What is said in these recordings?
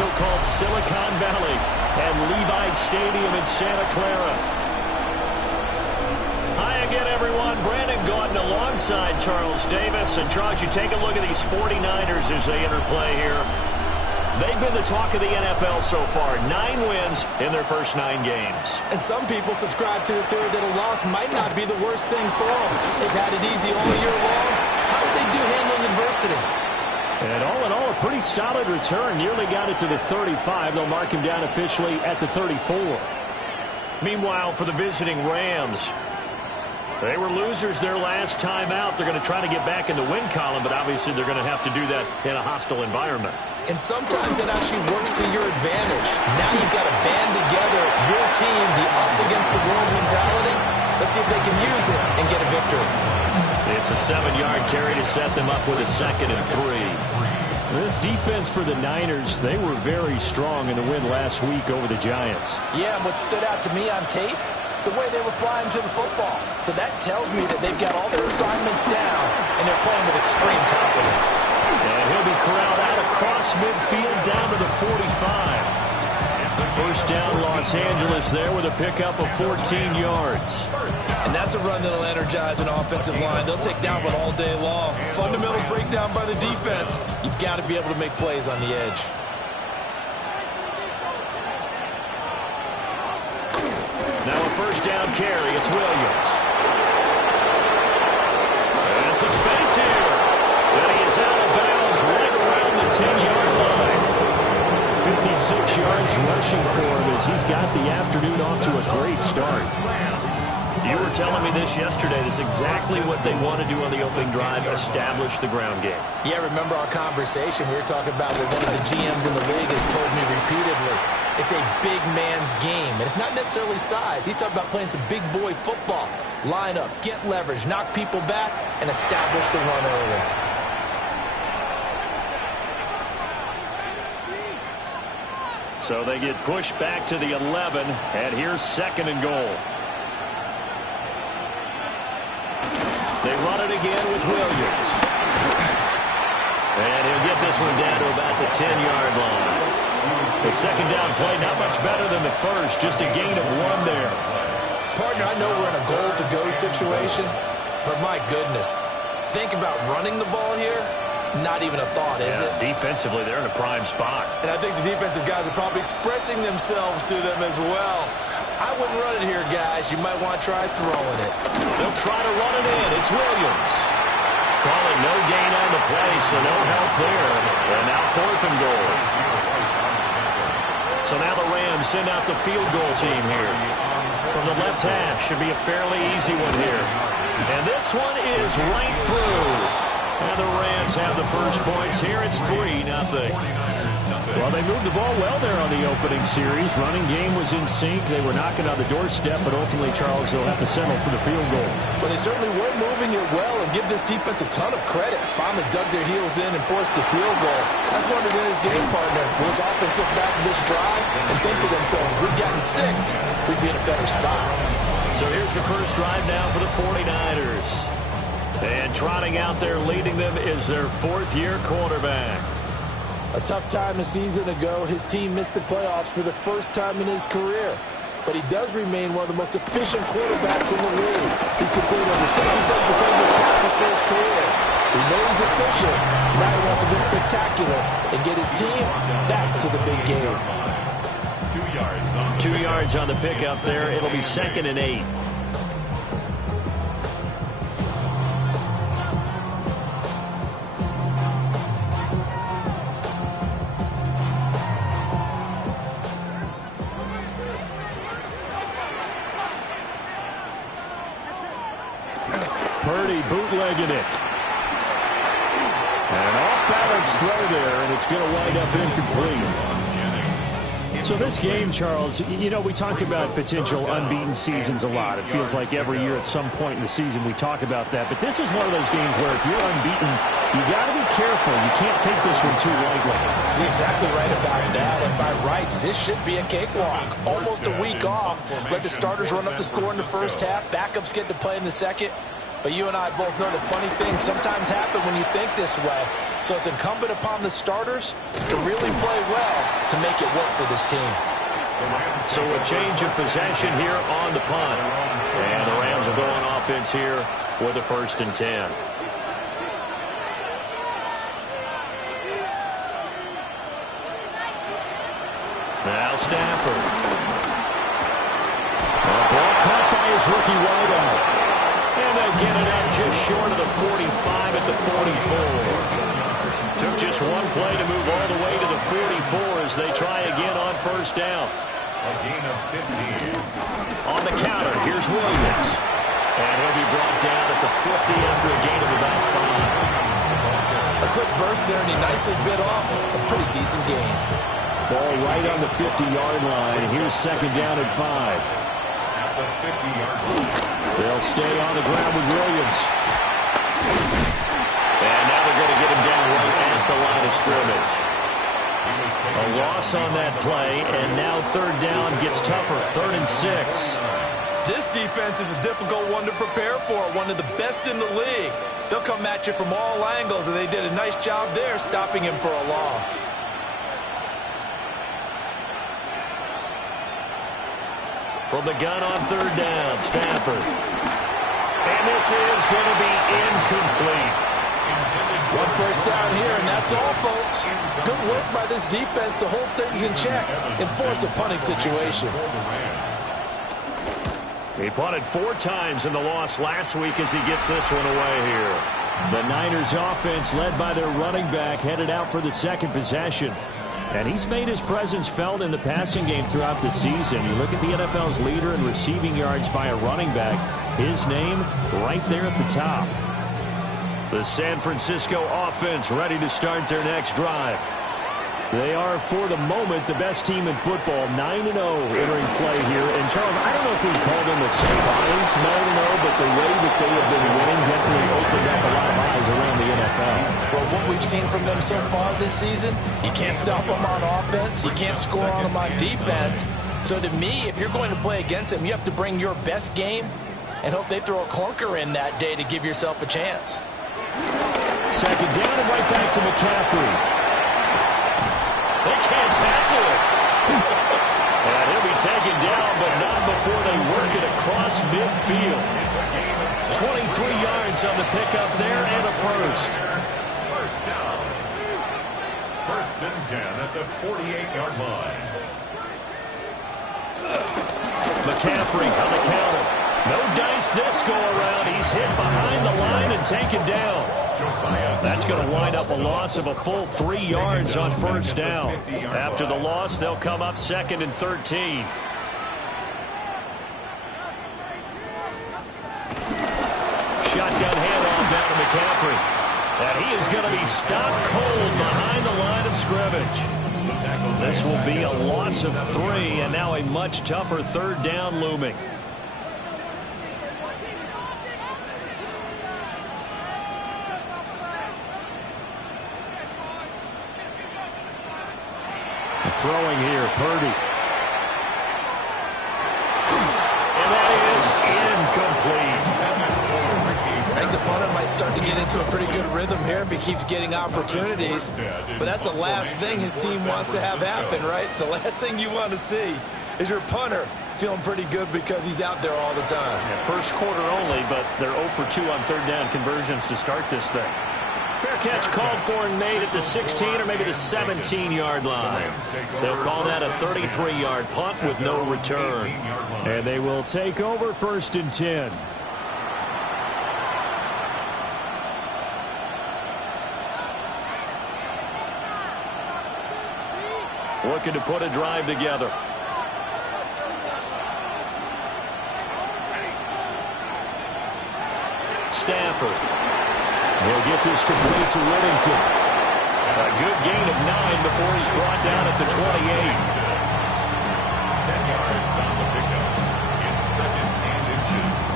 so-called Silicon Valley at Levi Stadium in Santa Clara. Hi again, everyone. Brandon Gaudin alongside Charles Davis. And Charles, you take a look at these 49ers as they enter play here. They've been the talk of the NFL so far. 9 wins in their first 9 games. And some people subscribe to the theory that a loss might not be the worst thing for them. They've had it easy all year long. How would they do handling adversity? And all in all, a pretty solid return. Nearly got it to the 35. They'll mark him down officially at the 34. Meanwhile, for the visiting Rams, they were losers their last time out. They're going to try to get back in the win column, but obviously they're going to have to do that in a hostile environment. And sometimes it actually works to your advantage. Now you've got to band together your team, the us against the world mentality. Let's see if they can use it and get a victory. It's a 7-yard carry to set them up with a 2nd and 3. This defense for the Niners, they were very strong in the win last week over the Giants. Yeah, and what stood out to me on tape, the way they were flying to the football. So that tells me that they've got all their assignments down, and they're playing with extreme confidence. And he'll be corralled out across midfield down to the 45. First down, Los Angeles there with a pickup of 14 yards. And that's a run that'll energize an offensive line. They'll take that one all day long. Fundamental breakdown by the defense. You've got to be able to make plays on the edge. Now a first down carry. It's Williams. And some space here. And he is out of bounds right around the 10-yard line. 56 yards rushing for him as he's got the afternoon off to a great start. You were telling me this yesterday. This is exactly what they want to do on the opening drive, establish the ground game. Yeah, remember our conversation? We were talking about what one of the GMs in the league has told me repeatedly. It's a big man's game, and it's not necessarily size. He's talking about playing some big boy football. Line up, get leverage, knock people back, and establish the run early. So they get pushed back to the 11, and here's 2nd and goal. They run it again with Williams. And he'll get this one down to about the 10-yard line. The second down play, not much better than the first, just a gain of 1 there. Partner, I know we're in a goal-to-go situation, but my goodness, think about running the ball here. Not even a thought, is it? Defensively, they're in a prime spot. And I think the defensive guys are probably expressing themselves to them as well. I wouldn't run it here, guys. You might want to try throwing it. They'll try to run it in. It's Williams. Calling no gain on the play, so no help there. And now 4th and goal. So now the Rams send out the field goal team here. From the left half, should be a fairly easy one here. And this one is right through. And the Rams have the first points here. It's 3-0. Well, they moved the ball well there on the opening series. Running game was in sync. They were knocking on the doorstep, but ultimately, Charles, they'll have to settle for the field goal. But they certainly were moving it well, and give this defense a ton of credit. Finally dug their heels in and forced the field goal. That's one of his game partner. When his offense look back at this drive and think to themselves, if we'd gotten 6, we'd be in a better spot. So here's the first drive now for the 49ers. And trotting out there leading them is their 4th-year quarterback. A tough time a season ago, his team missed the playoffs for the first time in his career. But he does remain one of the most efficient quarterbacks in the league. He's completed over 67% of his passes for his career. We know he's efficient. Now he wants to be spectacular and get his team back to the big game. 2 yards on the pickup there. It'll be 2nd and 8. Purdy bootlegging it. And off-balance throw there, and it's going to wind up incomplete. So this game, Charles, you know, we talk about potential unbeaten seasons a lot. It feels like every year at some point in the season we talk about that. But this is one of those games where if you're unbeaten, you got to be careful. You can't take this one too lightly. You're exactly right about that. And by rights, this should be a cakewalk. Almost a week off. Let the starters run up the score in the first half. Backups get to play in the second. But you and I both know that funny things sometimes happen when you think this way. So it's incumbent upon the starters to really play well to make it work for this team. So a change of possession here on the punt. And the Rams are going offense here with a 1st and 10. Now Stafford. Ball caught by his rookie wideout. And they'll get it up just short of the 45 at the 44. Took just one play to move all the way to the 44 as they try again on 1st down. A gain of 15. On the counter, here's Williams. And he'll be brought down at the 50 after a gain of about 5. A quick burst there, and he nicely bit off a pretty decent gain. Ball right on the 50-yard line. Here's 2nd down and 5. At the 50-yard line. They'll stay on the ground with Williams. And now they're going to get him down right at the line of scrimmage. A loss on that play, and now 3rd down gets tougher. 3rd and 6. This defense is a difficult one to prepare for, one of the best in the league. They'll come at you from all angles, and they did a nice job there stopping him for a loss. From the gun on 3rd down, Stafford. And this is going to be incomplete. 1 first down here, and that's all, folks. Good work by this defense to hold things in check and force a punting situation. He punted 4 times in the loss last week as he gets this one away here. The Niners offense, led by their running back, headed out for the 2nd possession. And he's made his presence felt in the passing game throughout the season. You look at the NFL's leader in receiving yards by a running back. His name right there at the top. The San Francisco offense ready to start their next drive. They are, for the moment, the best team in football, 9-0 entering play here. And, Charles, I don't know if we'd call them a surprise 9-0, but the way that they have been winning definitely opened up a lot of eyes around the NFL. Well, what we've seen from them so far this season, you can't stop them on offense, you can't score on them on defense. So to me, if you're going to play against them, you have to bring your best game and hope they throw a clunker in that day to give yourself a chance. 2nd down and right back to McCaffrey. They can't tackle it. And he'll be taken down, but not before they work it across midfield. 23 yards on the pickup there and a 1st. 1st down. 1st and 10 at the 48-yard line. McCaffrey on the counter. No dice this go around. He's hit behind the line and taken down. That's going to wind up a loss of a full 3 yards on 1st down. After the loss, they'll come up 2nd and 13. Shotgun handoff down to McCaffrey. And he is going to be stopped cold behind the line of scrimmage. This will be a loss of 3, and now a much tougher 3rd down looming. Throwing here, Purdy. And that is incomplete. I think the punter might start to get into a pretty good rhythm here if he keeps getting opportunities. But that's the last thing his team wants to have happen, right? The last thing you want to see is your punter feeling pretty good because he's out there all the time. Yeah, 1st quarter only, but they're 0 for 2 on 3rd down conversions to start this thing. Fair catch called for and made at the 16 or maybe the 17-yard line. They'll call that a 33-yard punt with no return. And they will take over 1st and 10. Looking to put a drive together. Stafford. He'll get this complete to Whittington. A good gain of 9 before he's brought down at the 28. 10 yards on the pickup. It's 2nd and inches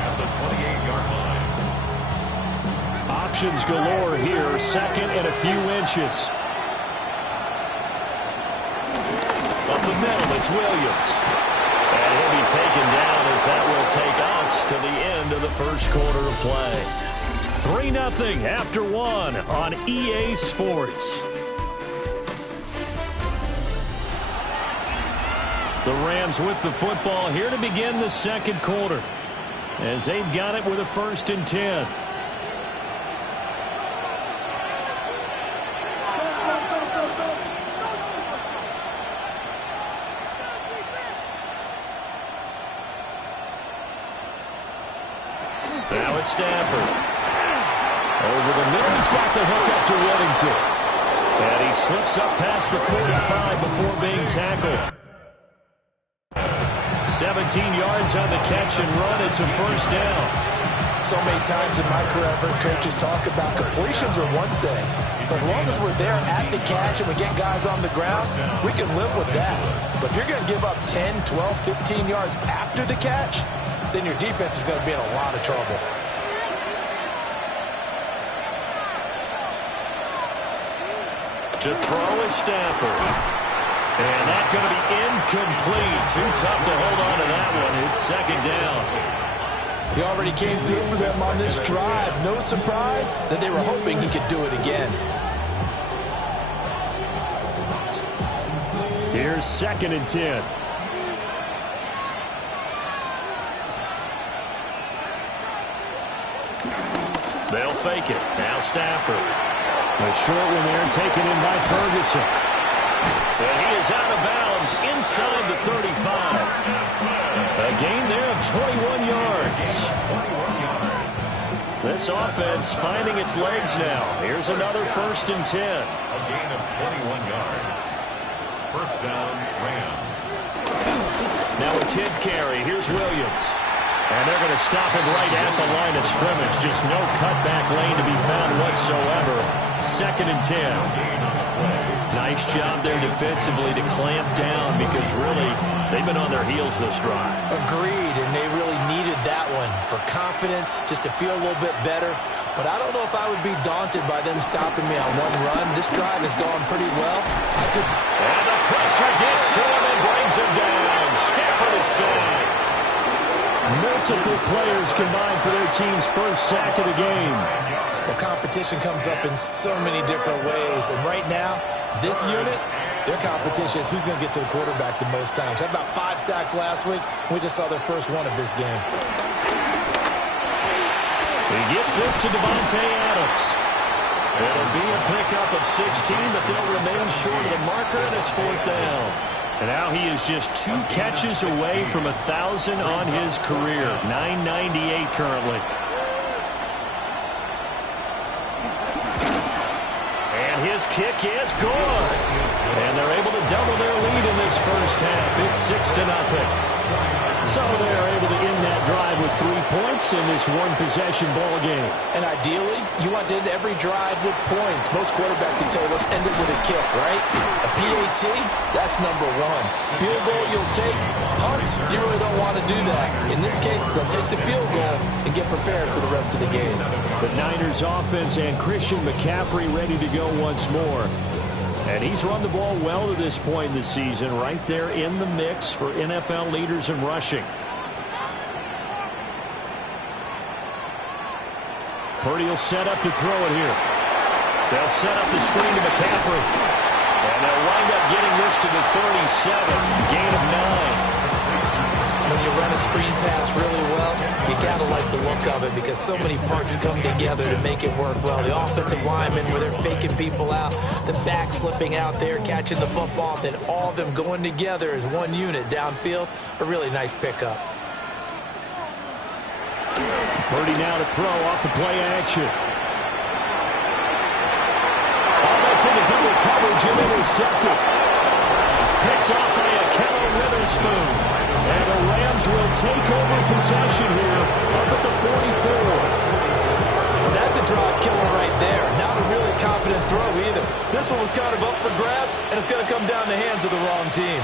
at the 28-yard line. Options galore here. 2nd and a few inches. Up the middle, it's Williams. And he'll be taken down as that will take us to the end of the first quarter of play. 3-0 after 1 on EA Sports. The Rams with the football here to begin the second quarter, as they've got it with a 1st and 10. Now it's Stafford. Over the middle, he's got the hook up to Whittington. And he slips up past the 45 before being tackled. 17 yards on the catch and run. It's a 1st down. So many times in my career, I've heard coaches talk about completions are one thing. As long as we're there at the catch and we get guys on the ground, we can live with that. But if you're going to give up 10, 12, 15 yards after the catch, then your defense is going to be in a lot of trouble. To throw is Stafford. And that's going to be incomplete. Too tough to hold on to that one. It's 2nd down. He already came through for them on this drive. No surprise that they were hoping he could do it again. Here's 2nd and 10. They'll fake it. Now Stafford. A short one there taken in by Ferguson. And he is out of bounds inside the 35. A gain there of 21 yards. This offense finding its legs now. Here's another 1st and 10. A gain of 21 yards. 1st down, Rams. Now a 10th carry. Here's Williams. And they're going to stop him right at the line of scrimmage. Just no cutback lane to be found whatsoever. 2nd and 10. Nice job there defensively to clamp down because really they've been on their heels this drive. Agreed, and they really needed that one for confidence, just to feel a little bit better. But I don't know if I would be daunted by them stopping me on one run. This drive has gone pretty well. And the pressure gets to him and brings him down. Stafford is sacked. Multiple players combined for their team's 1st sack of the game. The competition comes up in so many different ways. And right now, this unit, their competition is who's going to get to the quarterback the most times. Had about 5 sacks last week. We just saw their first one of this game. He gets this to Devontae Adams. It'll be a pickup of 16, but they'll remain short of the marker, and it's 4th down. And now he is just 2 catches away from 1,000 on his career. 998 currently. And his kick is good. And they're able to double their lead in this 1st half. It's 6-0. So they're able to end that drive with 3 points in this one-possession ball game. And ideally, you want to end every drive with points. Most quarterbacks will tell you, let's end it with a kick, right? A PAT, that's number 1. Field goal you'll take. Punts, you really don't want to do that. In this case, they'll take the field goal and get prepared for the rest of the game. The Niners offense and Christian McCaffrey ready to go once more. And he's run the ball well to this point in the season, right there in the mix for NFL leaders in rushing. Purdy will set up to throw it here. They'll set up the screen to McCaffrey. And they'll wind up getting this to the 37. Gain of 9. When you run a screen pass really well, you got to like the look of it because so many parts come together to make it work well. The offensive linemen, where they're faking people out, the back slipping out there, catching the football, then all of them going together as one unit downfield. A really nice pickup. Purdy now to throw off the play action. Oh, that's into double coverage and intercepted. Picked off by a Kelly Witherspoon. And the Rams will take over possession here up at the 44. That's a drive killer right there. Not a really confident throw either. This one was kind of up for grabs, and it's going to come down the hands of the wrong team.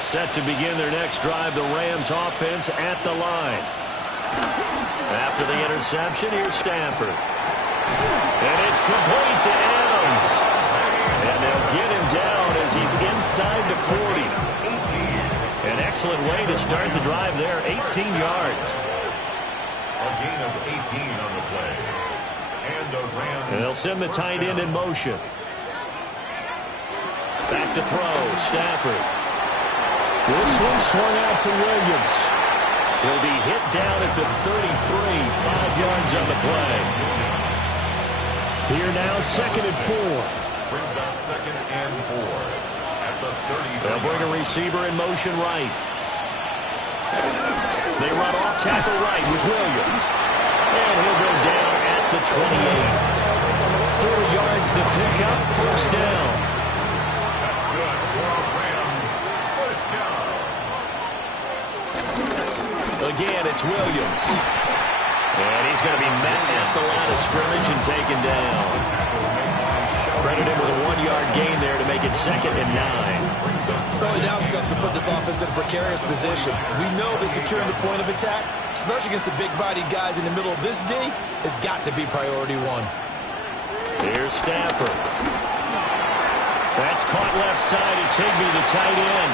Set to begin their next drive, the Rams offense at the line. After the interception, here's Stafford. And it's complete to Adams. And they'll get him down as he's inside the 40. An excellent way to start the drive there, 18 yards. A gain of 18 on the play. And a Rams. And they'll send the tight end in motion. Back to throw, Stafford. This one swung out to Williams. He'll be hit down at the 33, 5 yards on the play. Here now, 2nd and 4. Brings up 2nd and 4 at the 30. They'll bring a receiver in motion right. They run off tackle right with Williams. And he'll go down at the 28. 4 yards the pickup, first down. That's good for Rams. First down. Again, it's Williams. And he's going to be met at the line of scrimmage and taken down. Credit him with a 1-yard gain there to make it 2nd and 9. Early down steps to put this offense in a precarious position. We know that securing the point of attack, especially against the big-bodied guys in the middle of this D, has got to be priority 1. Here's Stafford. That's caught left side. It's Higbee, the tight end.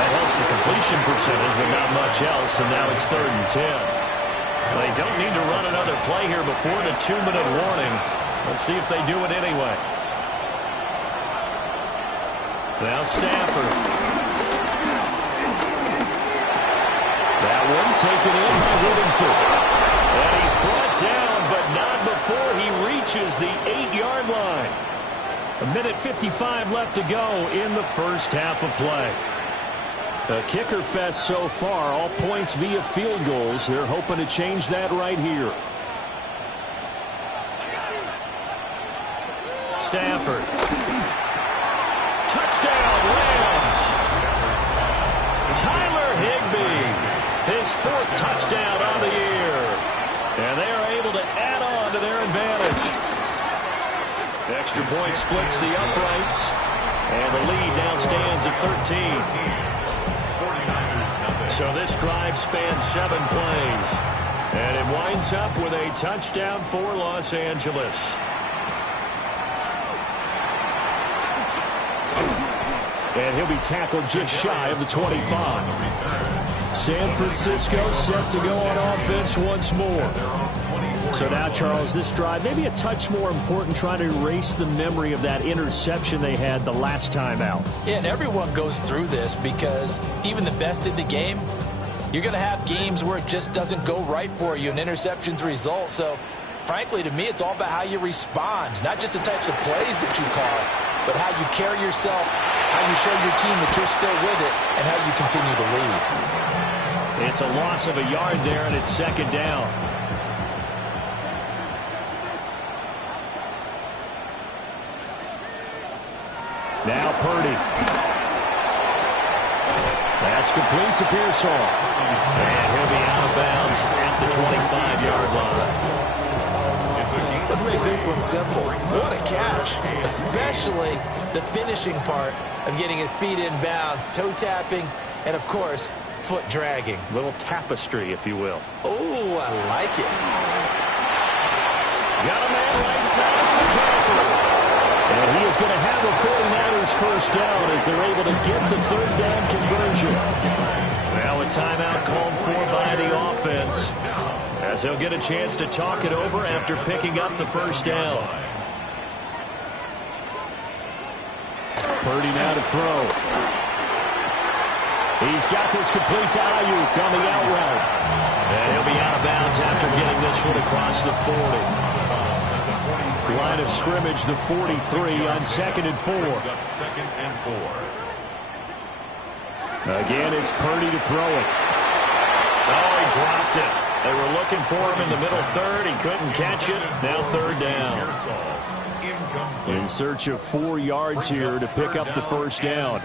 That helps the completion percentage, but not much else, and now it's 3rd and 10. They don't need to run another play here before the 2-minute warning. Let's see if they do it anyway. Now Stafford. That one taken in by Whittington. And he's brought down, but not before he reaches the 8-yard line. 1:55 left to go in the first half of play. A kicker fest so far, all points via field goals. They're hoping to change that right here. Stafford. Touchdown, Rams. Tyler Higbee, his 4th touchdown on the year. And they are able to add on to their advantage. Extra point splits the uprights. And the lead now stands at 13. So this drive spans 7 plays. And it winds up with a touchdown for Los Angeles. And he'll be tackled just shy of the 25. San Francisco set to go on offense once more. So now, Charles, this drive maybe a touch more important, trying to erase the memory of that interception they had the last time out. Yeah, and everyone goes through this because even the best in the game, you're going to have games where it just doesn't go right for you and interceptions result. So, frankly, to me, it's all about how you respond, not just the types of plays that you call, but how you carry yourself, how you show your team that you're still with it, and how you continue to lead. It's a loss of a yard there, and it's 2nd down. Now Purdy. That's complete to Pearsall. And he'll be out of bounds at the 25-yard line. Let's make this one simple. What a catch, especially the finishing part of getting his feet in bounds, toe tapping, and, of course, foot dragging. Little tapestry, if you will. Oh, I like it. Got a man right side. It's McCaffrey. And he is going to have a 49ers first down as they're able to get the 3rd down conversion. Now a timeout called for by the offense, as he'll get a chance to talk it over after picking up the first down. Purdy now to throw. He's got this complete to Ayuk on the out route. And he'll be out of bounds after getting this one across the 40. Line of scrimmage, the 43 on 2nd and 4. Again, it's Purdy to throw it. Oh, he dropped it. They were looking for him in the middle 3rd. He couldn't catch it. Now 3rd down. In search of 4 yards here to pick up the first down.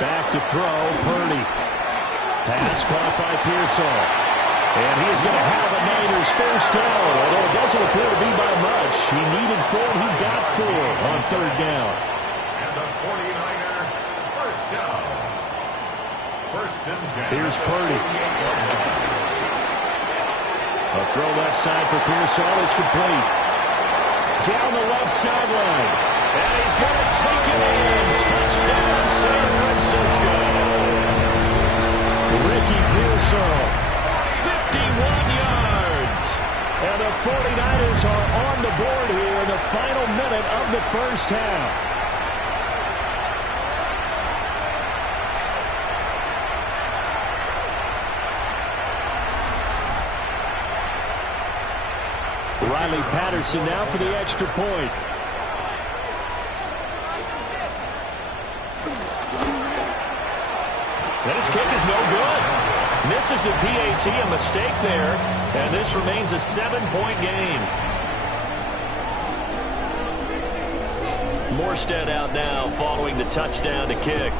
Back to throw, Purdy. Pass caught by Pearsall. And he is going to have a Niners first down, although it doesn't appear to be by much. He needed 4, he got 4 on 3rd down. And the 49er first down. First and 10. Here's Purdy. A throw left side for Pearsall is complete. Down the left sideline. And he's going to take it in. Touchdown, San Francisco. final minute of the first half. Riley Patterson now for the extra point. And his kick is no good. Misses the PAT, a mistake there. And this remains a 7-point game. Morstead out now following the touchdown to kick.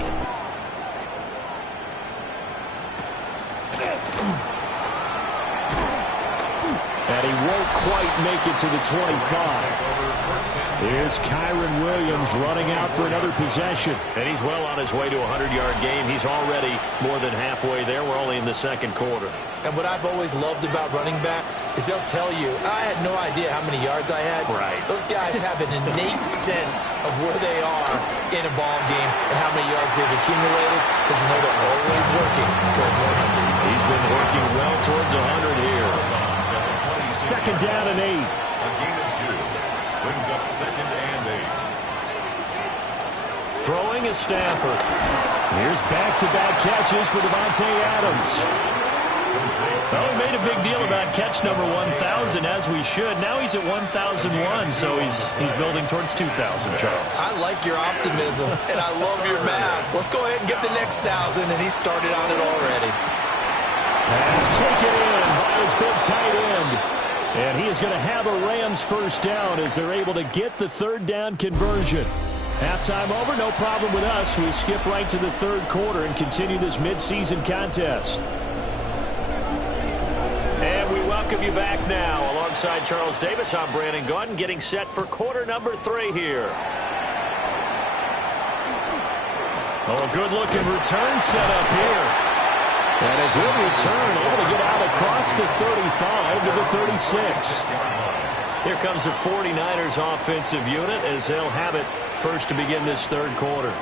And he won't quite make it to the 25. Here's Kyron Williams running out for another possession. And he's well on his way to a 100-yard game. He's already more than halfway there. We're only in the second quarter. And what I've always loved about running backs is they'll tell you, I had no idea how many yards I had. Right. Those guys have an innate sense of where they are in a ball game and how many yards they've accumulated, because you know they're always working towards 100. He's been working well towards 100 here. Second down and 8. A gain of 2. Brings up second and 8. Throwing is Stafford. Here's back-to-back catches for Devontae Adams. Well, we made a big deal about catch number 1,000, as we should. Now he's at 1,001, so he's building towards 2,000, Charles. I like your optimism, and I love your math. Let's go ahead and get the next 1,000, and he started on it already. Pass taken in by his big tight end. And he is going to have a Rams first down as they're able to get the third down conversion. Halftime over, no problem with us. We skip right to the third quarter and continue this midseason contest. And we welcome you back now. Alongside Charles Davis, I'm Brandon Gaudin, getting set for quarter number 3 here. Oh, a good-looking return set up here. And a good return, able to get out across the 35 to the 36. Here comes the 49ers offensive unit as they'll have it first to begin this third quarter.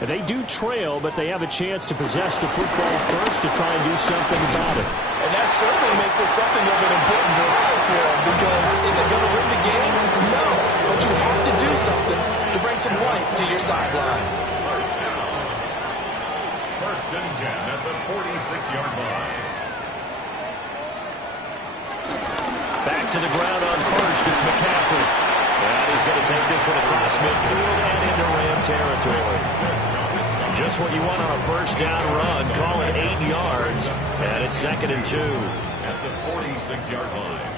And they do trail, but they have a chance to possess the football first to try and do something about it. And that certainly makes it something of an important drive for them, because is it going to win the game? No, but you have to do something to bring some life to your sideline. First and 10 at the 46-yard line. Back to the ground on first. It's McCaffrey. And he's going to take this one across midfield and into Ram territory. Just what you want on a first down run. Call it 8 yards. And it's second and 2. At the 46-yard line.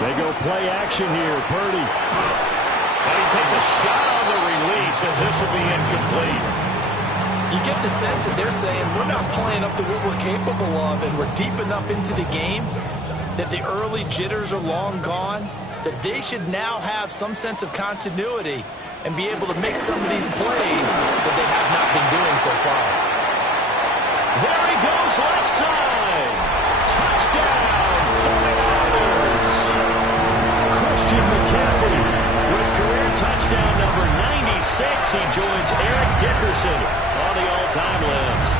They go play action here. Purdy. And he takes a shot on the release as this will be incomplete. You get the sense that they're saying we're not playing up to what we're capable of, and we're deep enough into the game that the early jitters are long gone, that they should now have some sense of continuity and be able to make some of these plays that they have not been doing so far. There he goes, left side. Touchdown, 49ers. Christian McCaffrey with career touchdown number 96. He joins Eric Dickerson on the all-time list.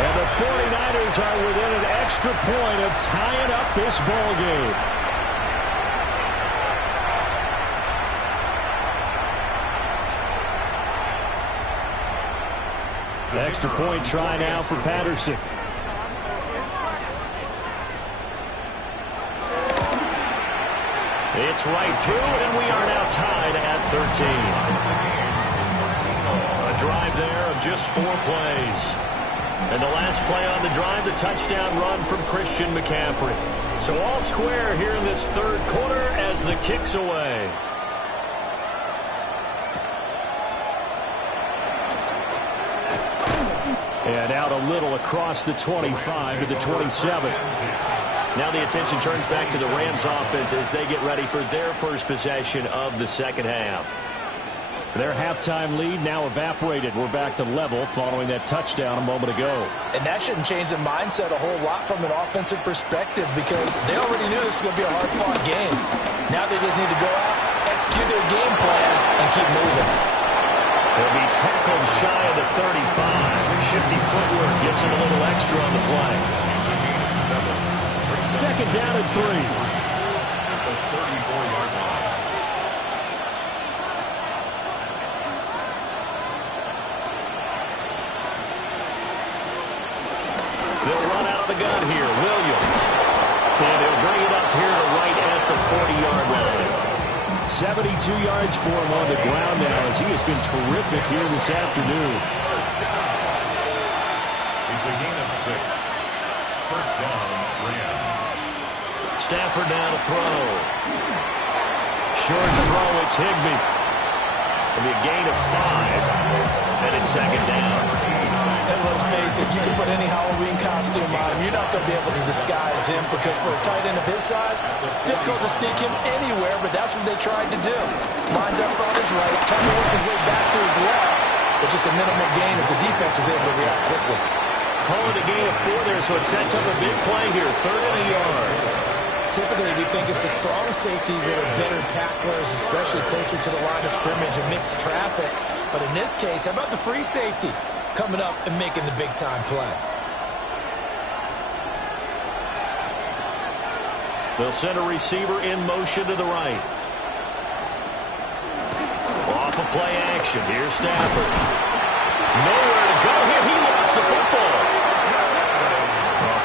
And the 49ers are within an extra point of tying up this ball game. Extra point try now for Patterson. It's right through, and we are now tied at 13. A drive there of just 4 plays. And the last play on the drive, the touchdown run from Christian McCaffrey. So all square here in this third quarter as the kick's away. And out a little across the 25 to the 27. Now the attention turns back to the Rams offense as they get ready for their first possession of the second half. Their halftime lead now evaporated. We're back to level following that touchdown a moment ago. And that shouldn't change the mindset a whole lot from an offensive perspective, because they already knew this was going to be a hard-fought game. Now they just need to go out execute their game plan and keep moving. He'll be tackled shy of the 35. Shifty footwork gives him a little extra on the play. Second down at 3. At the 34-yard line. They'll run out of the gun here. Williams. And he'll bring it up here to right at the 40-yard line. 72 yards for him on the ground now as he has been terrific here this afternoon. It's a gain of 6. First down, Rams. Stafford now to throw. Short throw, it's Higbee. It'll be a gain of 5. And it's second down. And let's face it, you can put any Halloween costume on him. You're not going to be able to disguise him because for a tight end of his size, difficult to sneak him anywhere, but that's what they tried to do. Lined up on his right, trying to work his way back to his left, but just a minimal gain as the defense was able to react quickly. Call it a gain of 4 there, so it sets up a big play here. 3rd and a yard. Typically, we think it's the strong safeties that are better tacklers, especially closer to the line of scrimmage and mixed traffic. But in this case, how about the free safety coming up and making the big-time play? They'll send a receiver in motion to the right. Off of play action. Here's Stafford. Nowhere to go here. He lost the football.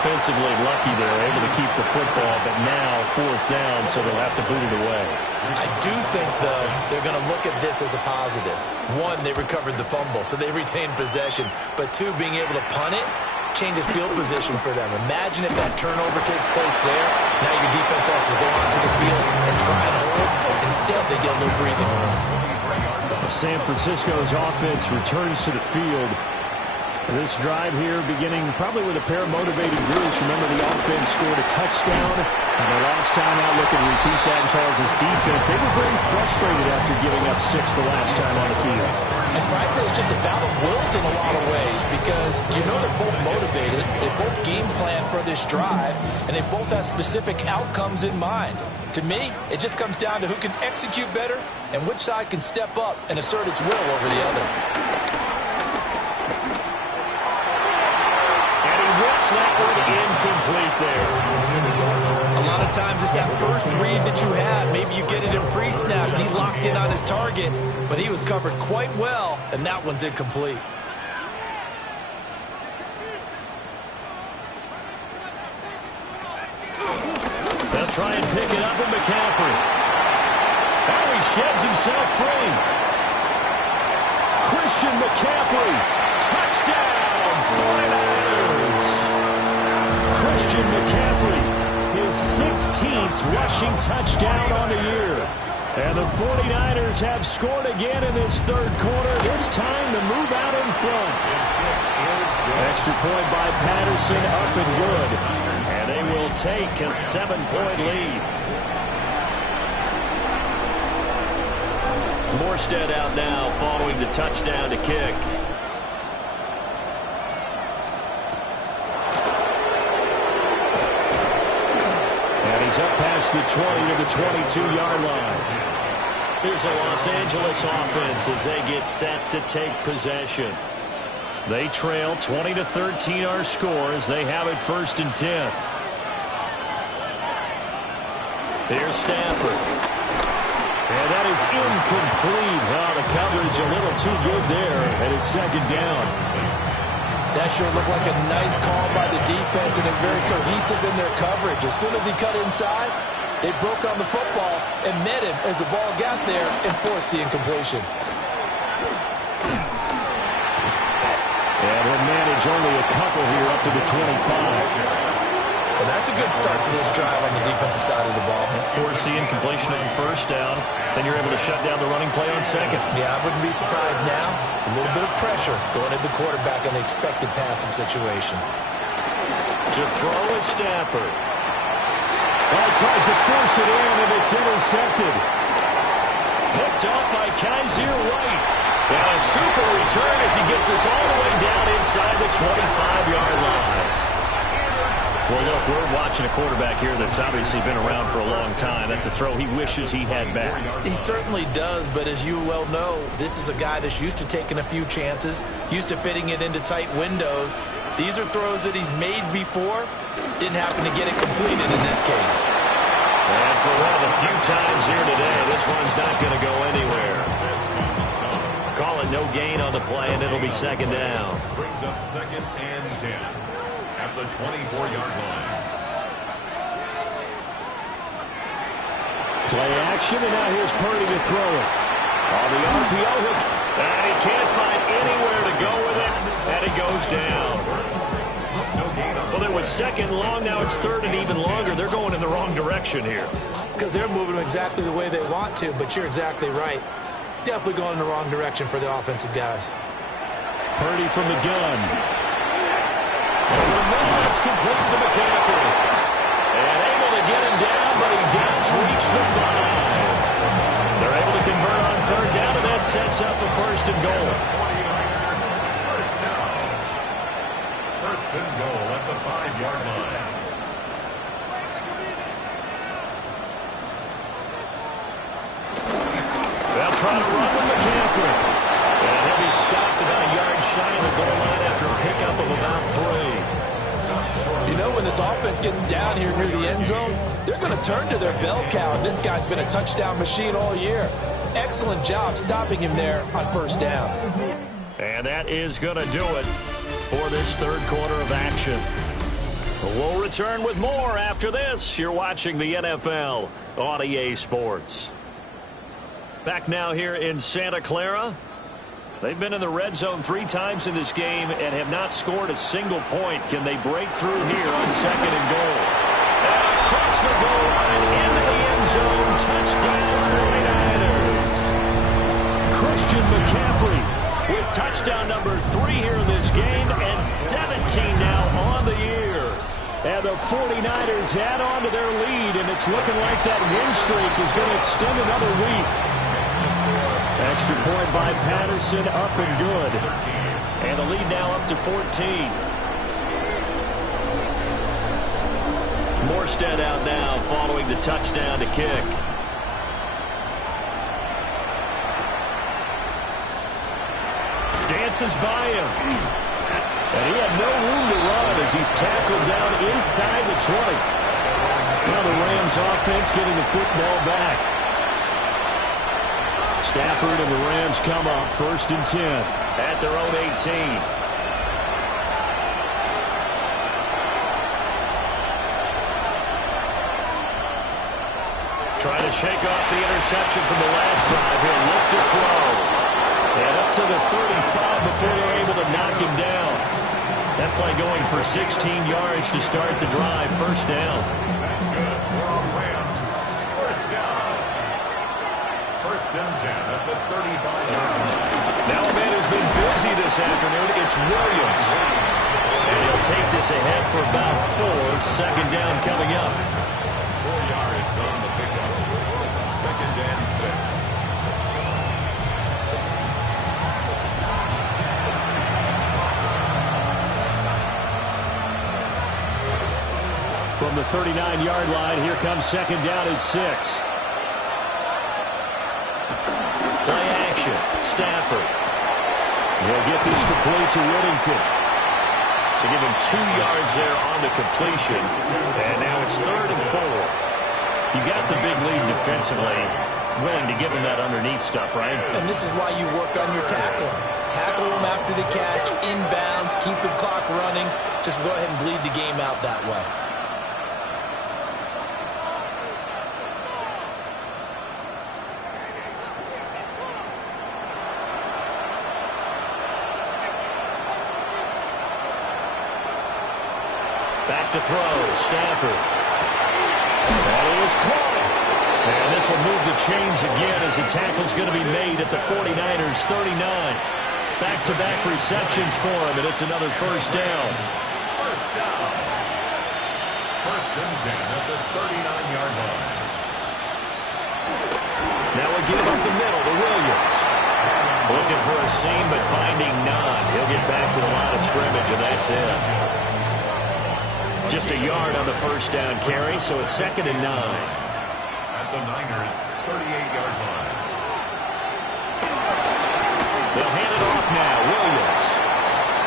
Offensively lucky they're able to keep the football, but now 4th down, so they'll have to boot it away. I do think, though, they're going to look at this as a positive. 1, they recovered the fumble, so they retained possession. But 2, being able to punt it changes field position for them. Imagine if that turnover takes place there. Now your defense has to go onto the field and try and hold. Instead, they get a little breathing room. San Francisco's offense returns to the field. This drive here beginning probably with a pair of motivated groups. Remember, the offense scored a touchdown. And the last time out, looking to repeat that in Charles' defense. They were very frustrated after giving up 6 the last time on the field. And frankly, it's just a battle of wills in a lot of ways because you know they're both motivated. They both game plan for this drive, and they both have specific outcomes in mind. To me, it just comes down to who can execute better and which side can step up and assert its will over the other. That one incomplete there. A lot of times it's that first read that you had. Maybe you get it in pre-snap. He locked in on his target, but he was covered quite well, and that one's incomplete. They'll try and pick it up with McCaffrey. Oh, he sheds himself free. Christian McCaffrey. Touchdown, 49ers. Christian McCaffrey, his 16th rushing touchdown on the year. And the 49ers have scored again in this 3rd quarter, this time to move out in front. Extra point by Patterson, up and good. And they will take a 7-point lead. Morstead out now following the touchdown to kick. He's up past the 20 to the 22-yard line. Here's a Los Angeles offense as they get set to take possession. They trail 20-13 our score as they have it 1st and 10. Here's Stafford. And that is incomplete. Well, the coverage a little too good there, and it's 2nd down. That sure looked like a nice call by the defense, and they're very cohesive in their coverage. As soon as he cut inside, they broke on the football and met him as the ball got there and forced the incompletion. And he'll manage only a couple here up to the 25. Well, that's a good start to this drive on the defensive side of the ball. Force the incompletion on 1st down. Then you're able to shut down the running play on 2nd. Yeah, I wouldn't be surprised now. A little bit of pressure going at the quarterback in the expected passing situation. To throw is Stafford. Well, he tries to force it in, and it's intercepted. Picked up by Kaiser White. And a super return as he gets us all the way down inside the 25-yard line. Well, look, we're watching a quarterback here that's obviously been around for a long time. That's a throw he wishes he had back. He certainly does, but as you well know, this is a guy that's used to taking a few chances, used to fitting it into tight windows. These are throws that he's made before. Didn't happen to get it completed in this case. And for one of the few times here today, this one's not going to go anywhere. Call it no gain on the play, and it'll be second down. Brings up 2nd and 10 at the 24-yard line. Play action, and now here's Purdy to throw it. On the RPO hook. And he can't find anywhere to go with it, and it goes down. Well, it was second long, now it's third and even longer. They're going in the wrong direction here. Because they're moving exactly the way they want to, but you're exactly right. Definitely going in the wrong direction for the offensive guys. Purdy from the gun. That's complete to McCaffrey. And able to get him down, but he does reach the 5. They're able to convert on third down, and that sets up a first and goal. First down. First and goal at the 5-yard line. They'll try to run with McCaffrey. And he'll be stopped about a yard shy of the goal line after a pickup of about 3. You know, when this offense gets down here near the end zone, they're going to turn to their bell cow. And this guy's been a touchdown machine all year. Excellent job stopping him there on first down. And that is going to do it for this third quarter of action. We'll return with more after this. You're watching the NFL on EA Sports. Back now here in Santa Clara. They've been in the red zone 3 times in this game and have not scored a single point. Can they break through here on second and goal? And across the goal line into the end zone. Touchdown 49ers. Christian McCaffrey With touchdown number 3 here in this game and 17 now on the year. And the 49ers add on to their lead, and it's looking like that win streak is going to extend another week. Extra point by Patterson, up and good. And the lead now up to 14. Morstead out now following the touchdown to kick. Dances by him. And he had no room to run as he's tackled down inside the 20. Now the Rams offense getting the football back. Stafford and the Rams come up first and 10. At their own 18. Trying to shake off the interception from the last drive here. Look to throw. And up to the 35 before they're able to knock him down. That play going for 16 yards to start the drive. First down. That's good for Rams. First down. First and 10 at the 35-yard line. Now a man who's been busy this afternoon. It's Williams. And he'll take this ahead for about 4. Second down coming up. 4 yards on the pickup. Second and 6. From the 39-yard line, here comes second down at 6. Play action. Stafford. He'll get this complete to Whittington. So give him 2 yards there on the completion. And now it's third and 4. You got the big lead defensively. Willing to give him that underneath stuff, right? And this is why you work on your tackling. Tackle them after the catch, inbounds, keep the clock running. Just go ahead and bleed the game out that way. Back to throw. Stafford. That is caught. And this will move the chains again as the tackle's going to be made at the 49ers 39. Back-to-back receptions for him, and it's another first down. First down. First and 10 at the 39-yard line. Now we give up the middle to Williams. Looking for a seam, but finding none. He'll get back to the line of scrimmage, and that's it. Just a yard on the first down carry, so it's 2nd and 9. At the Niners' 38-yard line. They'll hand it off now. Williams.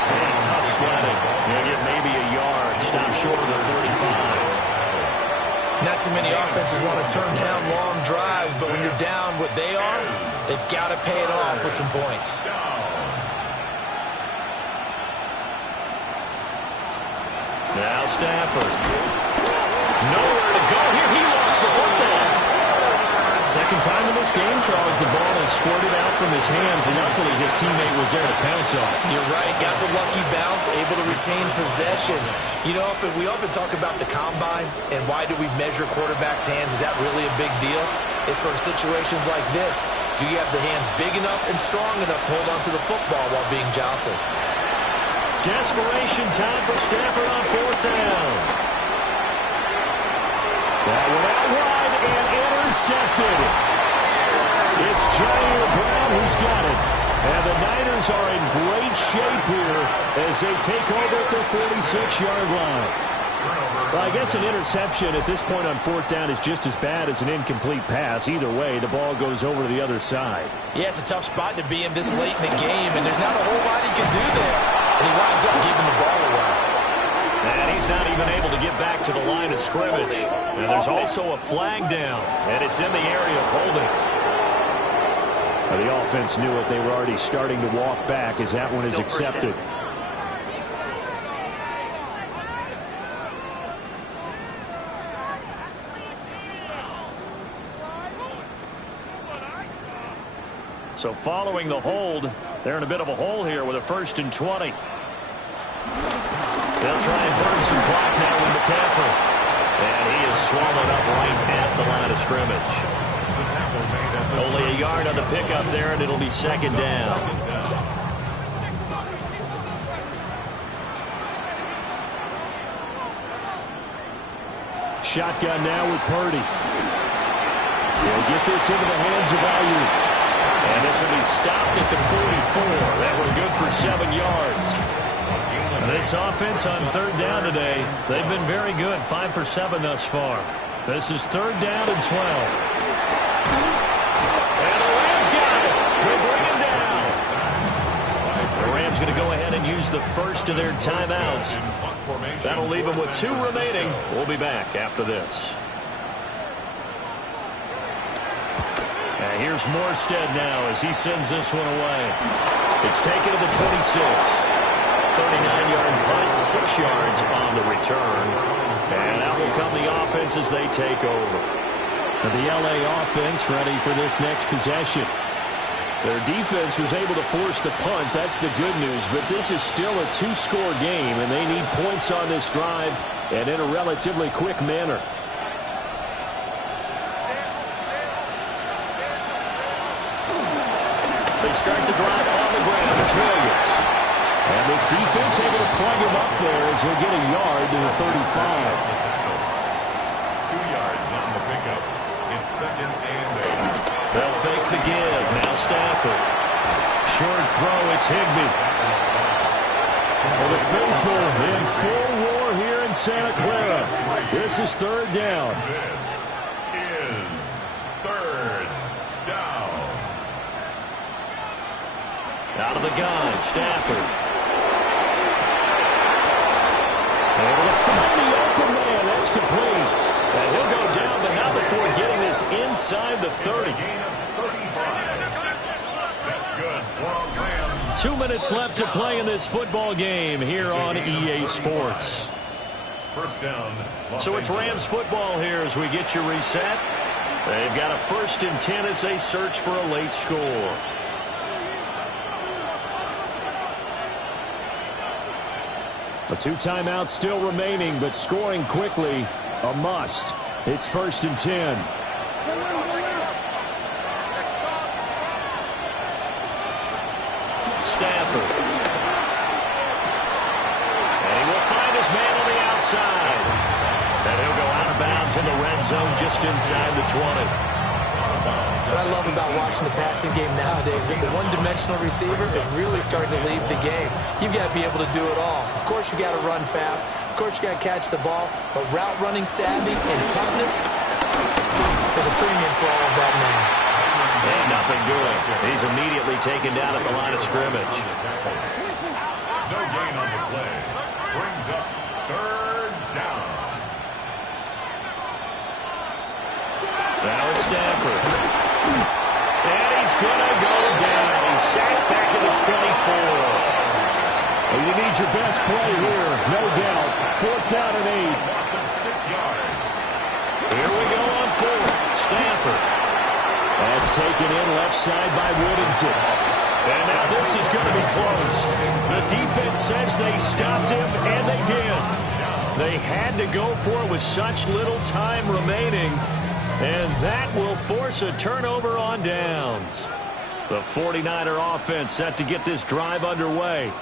And tough sledding. He'll get maybe a yard. Stop short of the 35. Not too many offenses want to turn down long drives, but when you're down what they are, they've got to pay it off with some points. Now Stafford. Nowhere to go here. He lost the football. Second time in this game, Charles, the ball has squirted out from his hands, and luckily his teammate was there to pounce on it. You're right. Got the lucky bounce, able to retain possession. You know, we often talk about the combine and why do we measure quarterbacks' hands. Is that really a big deal? It's for situations like this. Do you have the hands big enough and strong enough to hold on to the football while being jostled? Desperation time for Stafford on 4th down. That one out wide and intercepted. It's Jair Brown who's got it. And the Niners are in great shape here as they take over at their 46-yard line. Well, I guess an interception at this point on 4th down is just as bad as an incomplete pass. Either way, the ball goes over to the other side. Yeah, it's a tough spot to be in this late in the game, and there's not a whole lot he can do there. And he winds up giving the ball away. And he's not even able to get back to the line of scrimmage. And there's also a flag down, and it's in the area of holding. Well, the offense knew it. They were already starting to walk back as that one is accepted. So following the hold, they're in a bit of a hole here with a 1st and 20. They'll try and burn some clock now with McCaffrey. And he is swallowed up right at the line of scrimmage. Only a yard on the pickup there, and it'll be 2nd down. Shotgun now with Purdy. They'll get this into the hands of Ayuk. And this will be stopped at the 44. That one good for 7 yards. And this offense on 3rd down today, they've been very good. 5 for 7 thus far. This is 3rd down and 12. And the Rams got it. They bring him down. The Rams going to go ahead and use the first of their timeouts. That'll leave them with 2 remaining. We'll be back after this. And here's Morstead now as he sends this one away. It's taken to the 26. 39-yard punt, 6 yards on the return. And out will come the offense as they take over. The LA offense ready for this next possession. Their defense was able to force the punt. That's the good news. But this is still a 2-score game, and they need points on this drive and in a relatively quick manner. They start the drive on the ground. It's Williams. And this defense able to plug him up there as he'll get a yard to the 35. 2 yards on the pickup. It's 2nd and 8. They'll fake the give. Now Stafford. Short throw. It's Higbee. Well, the faithful in full war here in Santa Clara. This is 3rd down. This is 3rd down. Out of the gun. Stafford. Able to find the open man. That's complete. And he'll go down, but not before getting this inside the 30. Gain of 35. That's good for Rams. 2 minutes left to play in this football game here on EA Sports. 1st down. So it's Rams football here as we get you reset. They've got a 1st and 10 as they search for a late score. The 2 timeouts still remaining, but scoring quickly, a must. It's 1st and 10. Stafford. And he will find his man on the outside. And he'll go out of bounds in the red zone just inside the 20. What I love about watching the passing game nowadays is that the one-dimensional receiver is really starting to lead the game. You've got to be able to do it all. Of course, you got to run fast. Of course, you got to catch the ball. But route running savvy and toughness, there's a premium for all of that now. And nothing doing. He's immediately taken down at the line of scrimmage. No gain on the play. Brings up third down. Now it's Stafford. And he's going to go down. He's sacked back at the 24. Well, you need your best play here, no doubt. 4th down and 8. Loss of 6 yards. Here we go on 4th. Stafford. That's taken in left side by Whittington. And now this is going to be close. The defense says they stopped him, and they did. They had to go for it with such little time remaining, and that will force a turnover on downs. The 49er offense set to get this drive underway.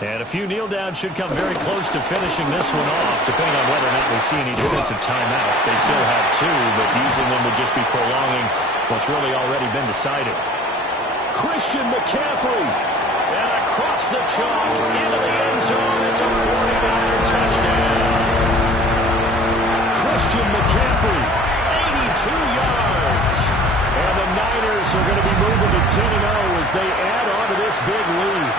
And a few kneel downs should come very close to finishing this one off, depending on whether or not we see any defensive timeouts. They still have 2, but using them would just be prolonging what's really already been decided. Christian McCaffrey. And across the chalk into the end zone. It's a 49er touchdown. Christian McCaffrey. 82 yards. And the Niners are going to be moving to 10-0 as they add on to this big lead.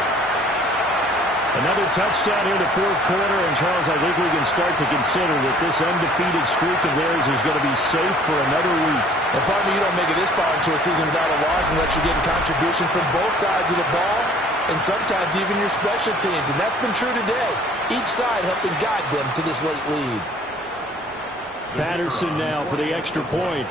Another touchdown here in the 4th quarter, and Charles, I think we can start to consider that this undefeated streak of theirs is going to be safe for another week. And partner, you don't make it this far into a season without a loss unless you're getting contributions from both sides of the ball, and sometimes even your special teams, and that's been true today. Each side helping guide them to this late lead. Patterson now for the extra point.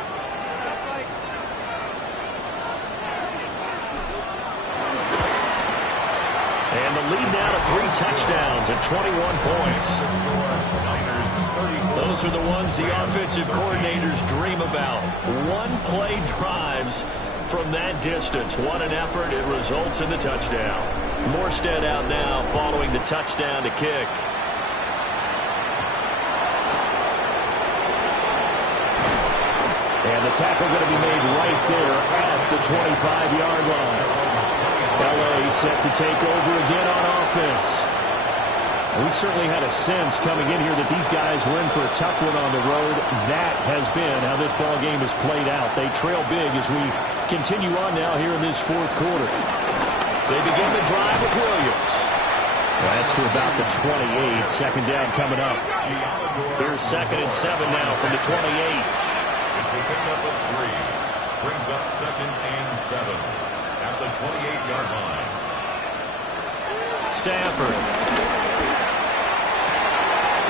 And the lead now to 3 touchdowns at 21 points. Those are the ones the offensive coordinators dream about. One-play drives from that distance. What an effort. It results in the touchdown. Morstead out now following the touchdown to kick. And the tackle going to be made right there at the 25-yard line. LA set to take over again on offense. We certainly had a sense coming in here that these guys were in for a tough one on the road. That has been how this ball game has played out. They trail big as we continue on now here in this 4th quarter. They begin the drive with Williams. That's to about the 28. 2nd down coming up. Here's 2nd and 7 now from the 28. It's a pickup of 3. Brings up 2nd and 7 at the 28-yard line. Stafford.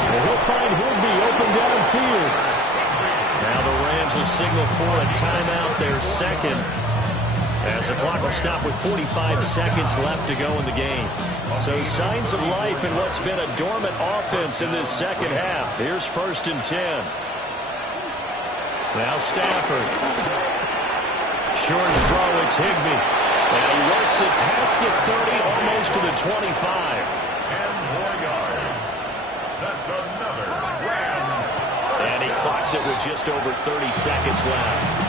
Well, he'll find Higbee open downfield. Now the Rams will signal for a timeout, their 2nd, as the clock will stop with 45 seconds left to go in the game. So signs of life in what's been a dormant offense in this 2nd half. Here's 1st and 10. Now Stafford. Short throw, it's Higbee. And he works it past the 30, almost to the 25. 10 more yards. That's another Rams. And he clocks it with just over 30 seconds left.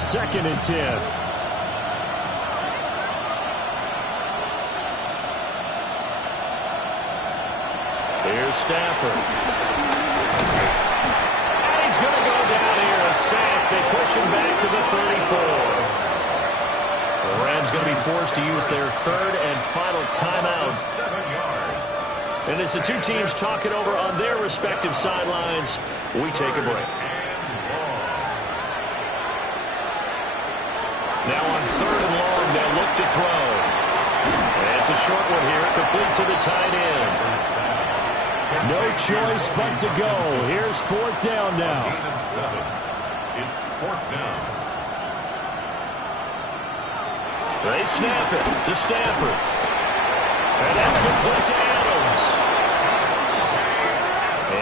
Second and 10. Here's Stafford. And he's going to go down here. A sack. They push him back to the 34. The Rams going to be forced to use their 3rd and final timeout. 7 yards. And as the two teams talk it over on their respective sidelines, we take a break. Now on 3rd and long, they'll look to throw. And it's a short one here, complete to the tight end. No choice but to go. Here's 4th down now. It's 4th down. They snap it to Stafford. And that's complete to Adams.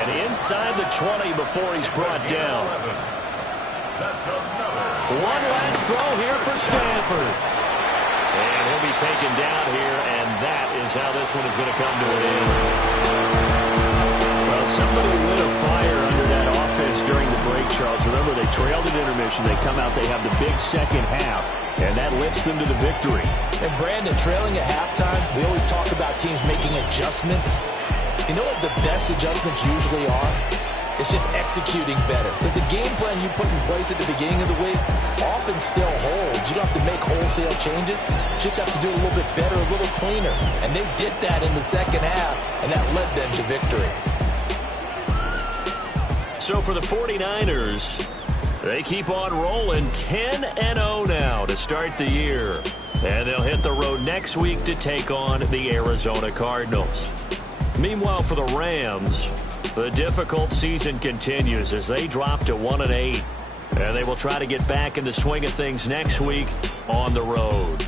And inside the 20 before he's brought down. That's another. One last throw here for Stafford. And he'll be taken down here, and that is how this one is going to come to an end. somebody lit a fire under that offense during the break, Charles. Remember, they trailed at intermission. They come out, they have the big second half, and that lifts them to the victory. And Brandon, trailing at halftime, we always talk about teams making adjustments. You know what the best adjustments usually are? It's just executing better. Because the game plan you put in place at the beginning of the week often still holds. You don't have to make wholesale changes. You just have to do it a little bit better, a little cleaner. And they did that in the second half, and that led them to victory. So for the 49ers, they keep on rolling 10-0 now to start the year. And they'll hit the road next week to take on the Arizona Cardinals. Meanwhile, for the Rams, the difficult season continues as they drop to 1-8. And they will try to get back in the swing of things next week on the road.